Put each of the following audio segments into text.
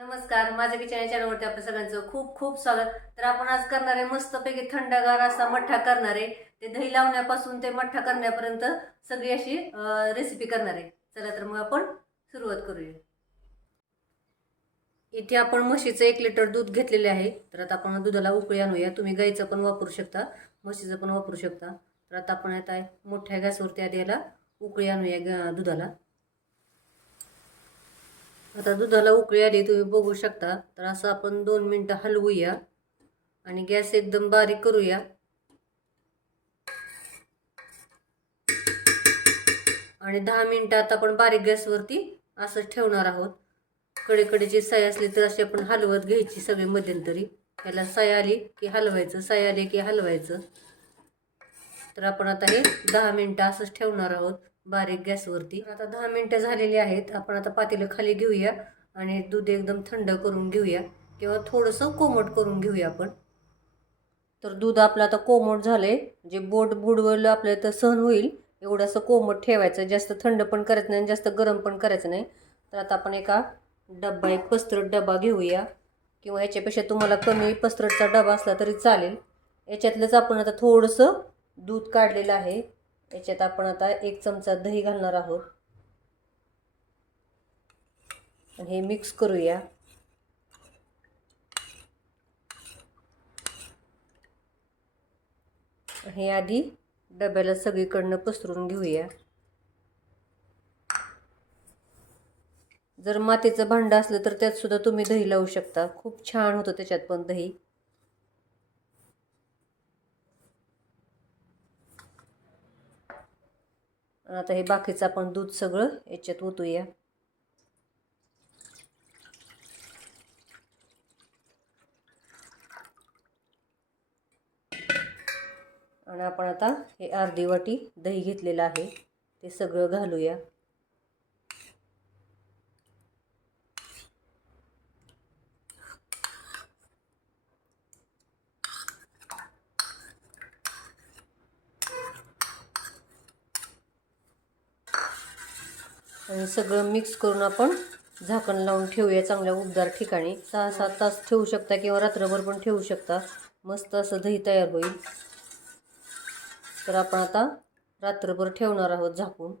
नमस्कार माझ्या किचन चॅनलवरती आपल्या सगळ्यांचं खूप खूप स्वागत. तर आपण आज करणार आहे मस्तपैकी थंडगार असा मठ्ठा करणार आहे. ते दही लावण्यापासून ते मठ्ठा करण्यापर्यंत सगळी अशी रेसिपी करणार आहे. चला तर मग आपण सुरुवात करूया. इथे आपण म्हशीचं एक लिटर दूध घेतलेले आहे. तर आता आपण दुधाला उकळी आणूया. तुम्ही गाईचं पण वापरू शकता म्हशीचं पण वापरू शकता. तर आता आपण आता मोठ्या गॅसवरती आधी याला उकळी आणूया ग- दुधाला. आता दुधाला उकळी आली तुम्ही बघू शकता. तर असं आपण दोन मिनटं हलवूया आणि गॅस एकदम बारीक करूया. आणि दहा मिनटं आता आपण बारीक गॅसवरती असंच ठेवणार आहोत. कडेकडेची साय असली तर अशी आपण हलवत घ्यायची सगळी मध्यंतरी. त्याला साय आली की हलवायचं साय आली की हलवायचं. तर आपण आता हे दहा मिनटं असंच ठेवणार आहोत. बारीक गॅसवरती आता दहा मिनटं झालेली आहेत. आपण आता पातेलं खाली घेऊया आणि दूध एकदम थंड करून घेऊया. किंवा थोडंसं कोमट करून घेऊया आपण. तर दूध आपलं आता कोमट झालंय. जे बोट बुडवलं आपल्याला तर सहन होईल. एवढं असं कोमट ठेवायचं. जास्त थंड पण करायचं नाही जास्त गरम पण करायचं नाही. तर आता आपण एका डब्बा एक पस्त्रट डबा घेऊया. किंवा याच्यापेक्षा तुम्हाला कमी पस्त्रटचा डबा असला तरी चालेल. याच्यातलंच आपण आता थोडंसं दूध काढलेलं आहे. याच्यात आपण आता एक चमचा दही घालणार आहोत. आणि हे मिक्स करूया. हे आधी डब्याला सगळीकडनं पसरून घेऊया. जर मातीचं भांडं असलं तर त्यात सुद्धा तुम्ही दही लावू शकता. खूप छान होतं त्याच्यात पण दही. आता हे बाकीचं आपण दूध सगळं याच्यात ओतूया. आणि आपण आता हे अर्धी वाटी दही घेतलेलं आहे ते सगळं घालूया. आणि सगळं मिक्स करून आपण झाकण लावून ठेवूया चांगल्या उबदार ठिकाणी. सहा सात तास ठेवू शकता किंवा रात्रभर पण ठेवू शकता. मस्त असं दही तयार होईल. तर आपण आता रात्रभर ठेवणार आहोत झाकून.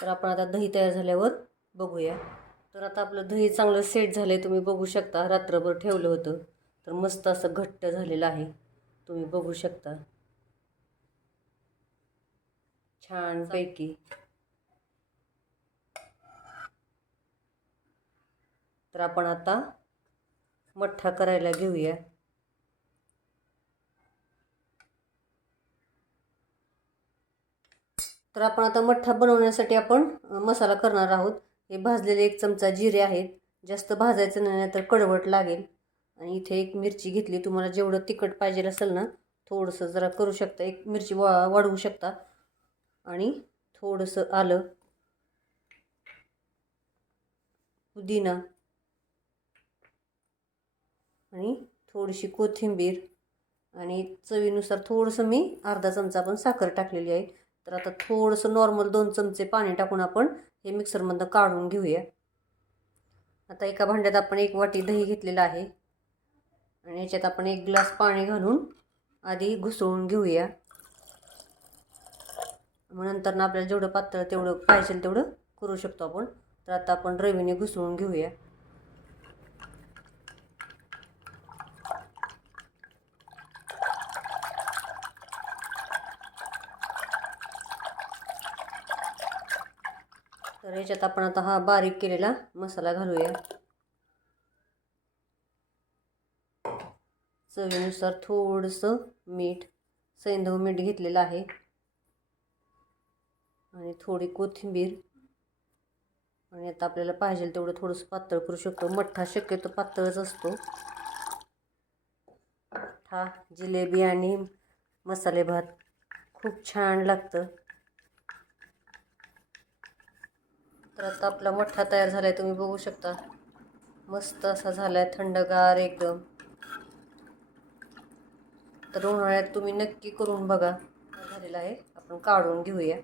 तर आपण आता दही तयार झाल्यावर बघूया. तर आता आपलं दही चांगलं सेट झालं आहे तुम्ही बघू शकता. रात्रभर ठेवलं होतं. तर मस्त असं घट्ट झालेलं आहे. तुम्ही बघू शकता. छानपैकी. तर आपण आता मठ्ठा करायला घेऊया. तर आपण आता मठ्ठा बनवण्यासाठी आपण मसाला करणार आहोत. हे भाजलेले एक चमचा जिरे आहेत. जास्त भाजायचं नाही तर कडवट लागेल. आणि इथे एक मिरची घेतली. तुम्हाला जेवढं तिखट पाहिजे असेल ना थोडंसं जरा करू शकता. एक मिरची वा वाढवू शकता. आणि थोडंसं आलं पुदिना आणि थोडीशी कोथिंबीर आणि चवीनुसार थोडंसं मी अर्धा चमचा पण साखर टाकलेली आहे. तर आता थोडंसं नॉर्मल दोन चमचे पाणी टाकून आपण हे मिक्सरमधनं काढून घेऊया. आता एका भांड्यात आपण एक वाटी दही घेतलेलं आहे. आणि याच्यात आपण एक ग्लास पाणी घालून आधी घुसळून घेऊया. मग नंतरनं आपल्याला जेवढं पातळ तेवढं पाहिजे तेवढं करू शकतो आपण. तर आता आपण रवीने घुसळून घेऊया. तर याच्यात आपण आता हा बारीक केलेला मसाला घालूया. चवीनुसार थोडंसं मीठ सैंधव मीठ घेतलेलं आहे. आणि थोडी कोथिंबीर. आणि आता आपल्याला पाहिजे तेवढं थोडंसं पातळ करू शकतो. मठ्ठा शक्यतो पातळच असतो. मठ्ठा जिलेबी आणि मसाले भात खूप छान लागतं. तर आता आपला मठ्ठा तयार झाला आहे तुम्ही बघू शकता. मस्त असा झाला आहे थंडगार एकदम. तर उन्हाळ्यात तुम्ही नक्की करून बघा झालेला आहे आपण काढून घेऊया.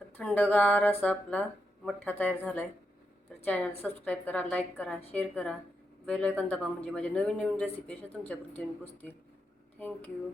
तर थंडगार असा आपला मठ्ठा तयार झाला आहे तर चॅनल सबस्क्राईब करा लाईक करा शेअर करा. बेल आयकॉन दाबा म्हणजे माझ्या नवीन नवीन रेसिपी अशा तुमच्यापर्यंत येऊन पोचतील थँक्यू